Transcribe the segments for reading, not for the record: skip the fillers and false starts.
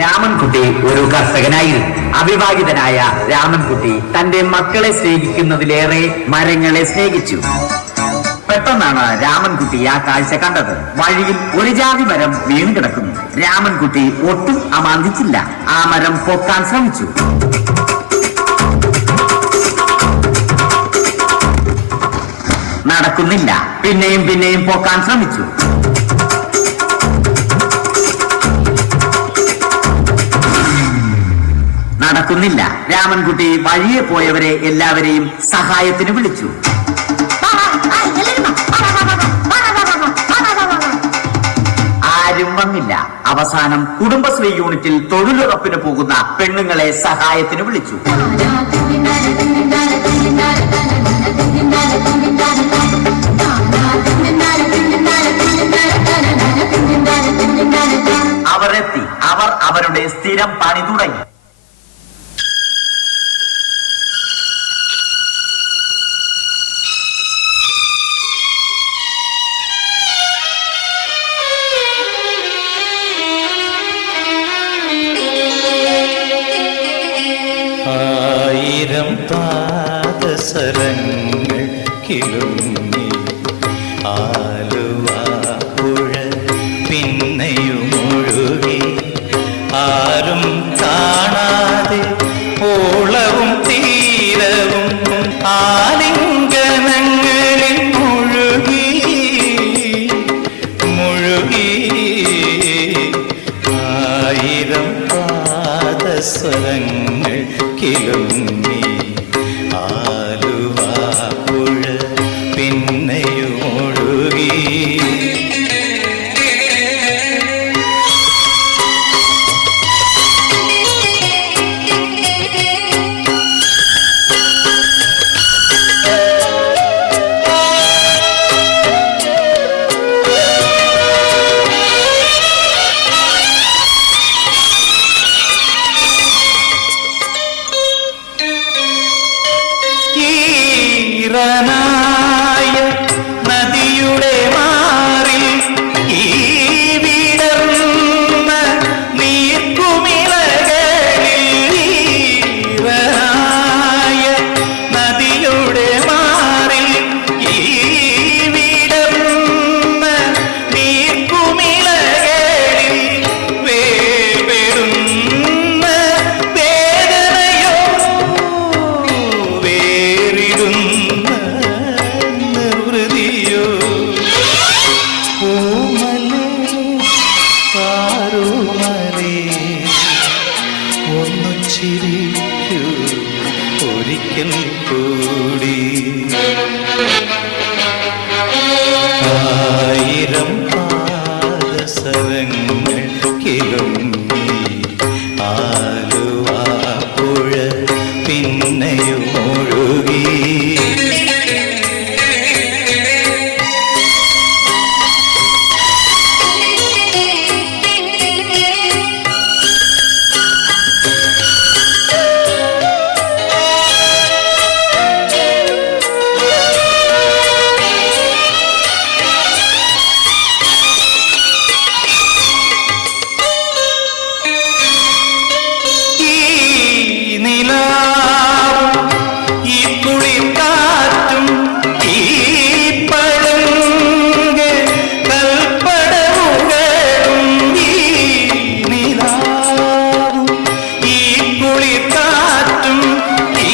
രാമൻകുട്ടി ഒരു കർഷകനായിരുന്നു. അവിവാഹിതനായ രാമൻകുട്ടി തന്റെ മക്കളെ സ്നേഹിക്കുന്നതിലേറെ മരങ്ങളെ സ്നേഹിച്ചു. പെട്ടെന്നാണ് രാമൻകുട്ടി ആ കാഴ്ച കണ്ടത്. വഴിയിൽ ഒരു ജാതി മരം വീണ് കിടക്കുന്നു. രാമൻകുട്ടി ഒട്ടും അമാന്തിച്ചില്ല. ആ മരം പൊക്കാൻ ശ്രമിച്ചു. നടക്കുന്നില്ല. പിന്നെയും പിന്നെയും പൊക്കാൻ ശ്രമിച്ചു. നടക്കുന്നില്ല. രാമൻകുട്ടി വഴിയെ പോയവരെ എല്ലാവരെയും സഹായത്തിന് വിളിച്ചു. ആരും വന്നില്ല. അവസാനം കുടുംബശ്രീ യൂണിറ്റിൽ തൊഴിലുറപ്പിന് പോകുന്ന പെണ്ണുങ്ങളെ സഹായത്തിന് വിളിച്ചു. അവർ എത്തി. അവർ അവരുടെ സ്ഥിരം പണി തുടങ്ങി. ആയിരം പാദസരങ്ങൾ കിളുങ്ങി ആലുവ പുഴ പിന്നെയുമൊഴുകി ആരും കാണാതെ ഓളവും തീരവും ആലിംഗനങ്ങളിൽ മുഴുകി മുഴുകി. ആയിരം പാദസ്വരങ്ങൾ കിളുങ്ങി ആലുവ പുഴ പിന്നെയുമൊഴുകി. ഈറനായ നദിയുടെ മാറിൽ ഈ വിടർന്ന നീർക്കുമിളകളിൽ ഈറനായ നദിയുടെ മാറിൽ ഈ വിടർന്ന നീർക്കുമിളകളിൽ വേർപെടുന്ന വേദനയോ വേറിടുന്ന നിർവൃതിയോ. പൂമലേ പാറുമലേ ഒന്നു ചിരിക്കൂ ഒരിക്കൽ കൂടി. ആയിരം പാദസരങ്ങൾ കിളുങ്ങി ആലുവ പുഴ പിന്നെയുമൊഴുകി. ഈ നിലാവും ഈ കുളിർക്കാറ്റും ഈ പളുങ്ക് കൽപ്പടവുകളും ഈ നിലാവും ഈ കുളിർക്കാറ്റും ഈ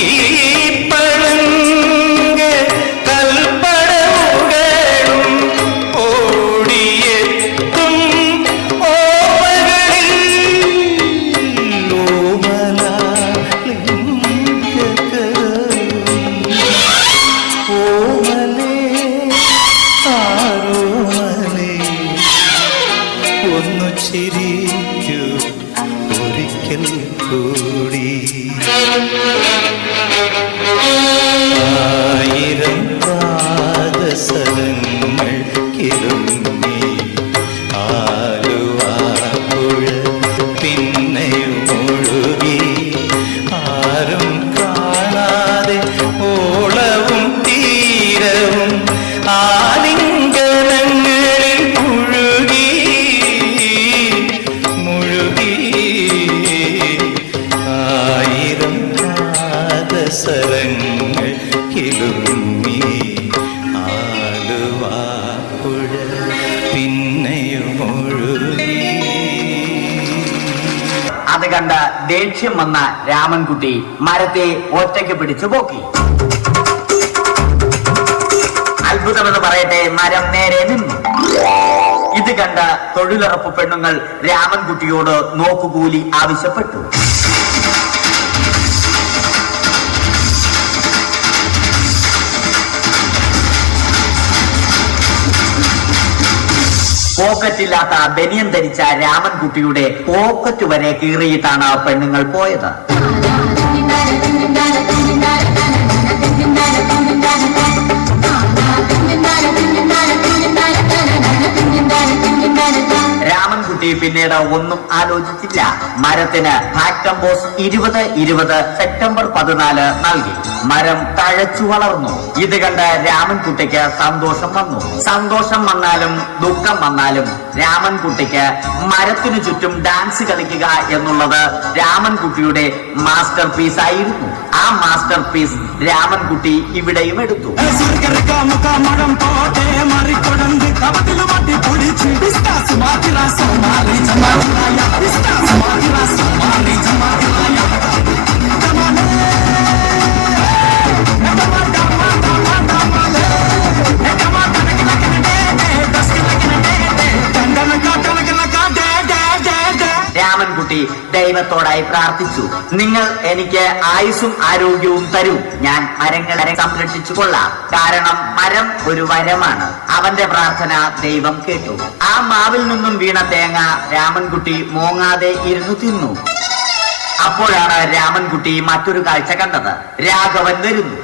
പളുങ്ക് കൽപ്പടവുകളും ഓടിയെത്തും ഓർമ്മകളിൽ ഒന്നു ചിരിക്കൂ ഒരിക്കൽ കൂടി. ആയിരം പാദസരങ്ങൾ കിളുങ്ങി ആലുവ പുഴ പിന്നെയുമൊഴുകി ആരും കാണാതെ ഓളവും തീരവും ആലിംഗനങ്ങളിൽ മുഴുകി പിന്നെയും ഒഴുകി. അത് കണ്ട ദേഷ്യം വന്ന രാമൻകുട്ടി മരത്തെ ഒറ്റയ്ക്ക് പിടിച്ചു പോക്കി. അത്ഭുതമെന്ന് പറയട്ടെ, മരം നേരെ നിന്നു. ഇത് കണ്ട തൊഴിലുറപ്പ് പെണ്ണുങ്ങൾ രാമൻകുട്ടിയോട് നോക്കുകൂലി ആവശ്യപ്പെട്ടു. പോക്കറ്റില്ലാത്ത ബനിയൻ ധരിച്ച രാമൻകുട്ടിയുടെ പോക്കറ്റ് വരെ കീറിയിട്ടാണ് പെണ്ണുങ്ങൾ പോയത്. രാമൻകുട്ടി പിന്നീട് ഒന്നും ആലോചിച്ചില്ല. മരത്തിന് ഫാക്ടംബോസ് 2020 സെപ്റ്റംബർ 14 നൽകി. മരം തഴച്ചു വളർന്നു. ഇത് കണ്ട് രാമൻകുട്ടിക്ക് സന്തോഷം വന്നു. സന്തോഷം വന്നാലും ദുഃഖം വന്നാലും രാമൻകുട്ടിക്ക് മരത്തിനു ചുറ്റും ഡാൻസ് കളിക്കുക എന്നുള്ളത് രാമൻകുട്ടിയുടെ മാസ്റ്റർ പീസ് ആയിരുന്നു. ആ മാസ്റ്റർ പീസ് രാമൻകുട്ടി ഇവിടെയും എടുത്തു. രാമൻകുട്ടി ദൈവത്തോടായി പ്രാർത്ഥിച്ചു, നിങ്ങൾ എനിക്ക് ആയുസ്സും ആരോഗ്യവും തരൂ, ഞാൻ മരങ്ങളെ സംരക്ഷിച്ചു കൊള്ളാം. കാരണം മരം ഒരു വരമാണ്. അവന്റെ പ്രാർത്ഥന ദൈവം കേട്ടു. ആ മാവിൽ നിന്നും വീണ തേങ്ങ രാമൻകുട്ടി മോങ്ങാതെ ഇരുന്നു തിന്നു. അപ്പോഴാണ് രാമൻകുട്ടി മറ്റൊരു കാഴ്ച കണ്ടത്. രാഘവൻ വരുന്നു.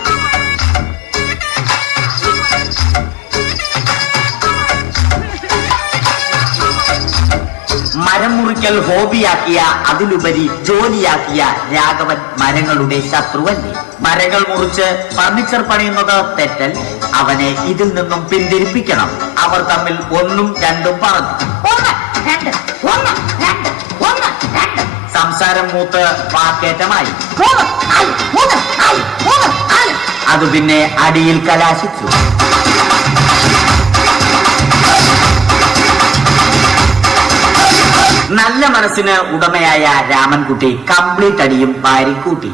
മരം മുറിക്കൽ ഹോബിയാക്കിയ, അതിലുപരി ജോലിയാക്കിയ രാഘവൻ മരങ്ങളുടെ ശത്രുവല്ലേ. മരങ്ങൾ മുറിച്ച് ഫർണിച്ചർ പണിയുന്നത് തെറ്റല്ലേ. അവനെ ഇതിൽ നിന്നും പിന്തിരിപ്പിക്കണം. അവർ തമ്മിൽ ഒന്നും രണ്ടും പറഞ്ഞു. സംസാരം മൂത്ത് വാക്കേറ്റമായി. അത് പിന്നെ അടിയിൽ കലാശിച്ചു. നല്ല മനസ്സിന് ഉടമയായ രാമൻകുട്ടി കംപ്ലീറ്റ് അടിയും വാരിക്കൂട്ടി.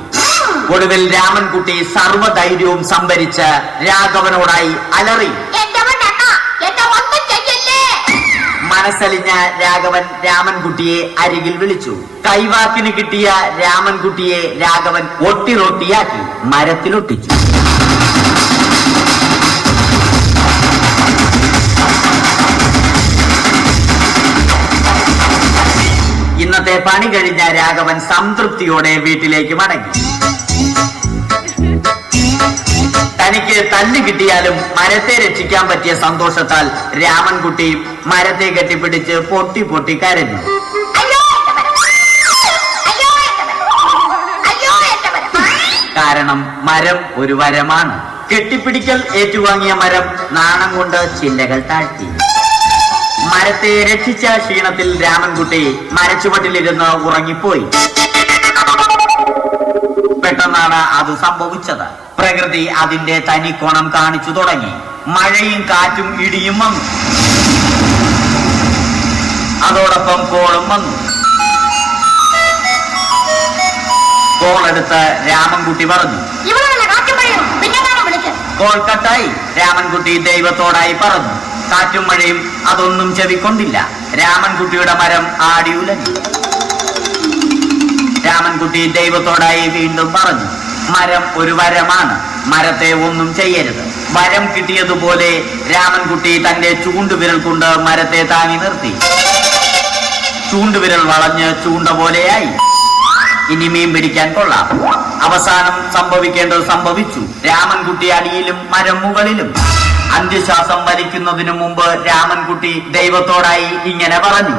ഒടുവിൽ രാമൻകുട്ടി സർവ്വധൈര്യവും സംഭരിച്ച് രാഘവനോടായി അലറി. മനസ്സലിഞ്ഞ രാഘവൻ രാമൻകുട്ടിയെ അരികിൽ വിളിച്ചു. കൈവാക്കിന് കിട്ടിയ രാമൻകുട്ടിയെ രാഘവൻ ഒട്ടിറൊട്ടിയാക്കി മരത്തിലൊട്ടിച്ചു. ഇന്നത്തെ പണി കഴിഞ്ഞ രാഘവൻ സംതൃപ്തിയോടെ വീട്ടിലേക്ക് മടങ്ങി. തനിക്ക് തല്ല് കിട്ടിയാലും മരത്തെ രക്ഷിക്കാൻ പറ്റിയ സന്തോഷത്താൽ രാമൻകുട്ടി മരത്തെ കെട്ടിപ്പിടിച്ച് പൊട്ടി പൊട്ടി കരഞ്ഞു. കാരണം മരം ഒരു വരമാണ്. കെട്ടിപ്പിടിക്കൽ ഏറ്റുവാങ്ങിയ മരം നാണം കൊണ്ട് ചില്ലകൾ താഴ്ത്തി. മരത്തെ രക്ഷിച്ച ക്ഷീണത്തിൽ രാമൻകുട്ടി മരച്ചുവട്ടിലിരുന്ന് ഉറങ്ങിപ്പോയി. പെട്ടെന്നാണ് അത് സംഭവിച്ചത്. പ്രകൃതി അതിന്റെ തനിക്കോണം കാണിച്ചു തുടങ്ങി. മഴയും കാറ്റും ഇടിയും വന്നു. അതോടൊപ്പം കോളും വന്നു. കോളെടുത്ത് രാമൻകുട്ടി പറഞ്ഞു. കോൾ കട്ടായി. രാമൻകുട്ടി ദൈവത്തോടായി പറഞ്ഞു. കാറ്റും മഴയും അതൊന്നും ചെവിക്കൊണ്ടില്ല. രാമൻകുട്ടിയുടെ മരം ആടി ഉലഞ്ഞു. രാമൻകുട്ടി ദൈവത്തോടായി വീണ്ടും പറഞ്ഞു, മരം ഒരു വരമാണ്, മരത്തെ ഒന്നും ചെയ്യരുത്. വരം കിട്ടിയതുപോലെ രാമൻകുട്ടി തന്റെ ചൂണ്ടുവിരൽ കൊണ്ട് മരത്തെ താങ്ങി നിർത്തി. ചൂണ്ടുവിരൽ വളഞ്ഞ് ചൂണ്ട പോലെയായി. ഇനി മീൻ പിടിക്കാൻ കൊള്ളാം. അവസാനം സംഭവിക്കേണ്ടത് സംഭവിച്ചു. രാമൻകുട്ടി അടിയിലും മരം മുകളിലും. അന്ത്യശ്വാസം വലിക്കുന്നതിനു മുമ്പ് രാമൻകുട്ടി ദൈവത്തോടായി ഇങ്ങനെ പറഞ്ഞു.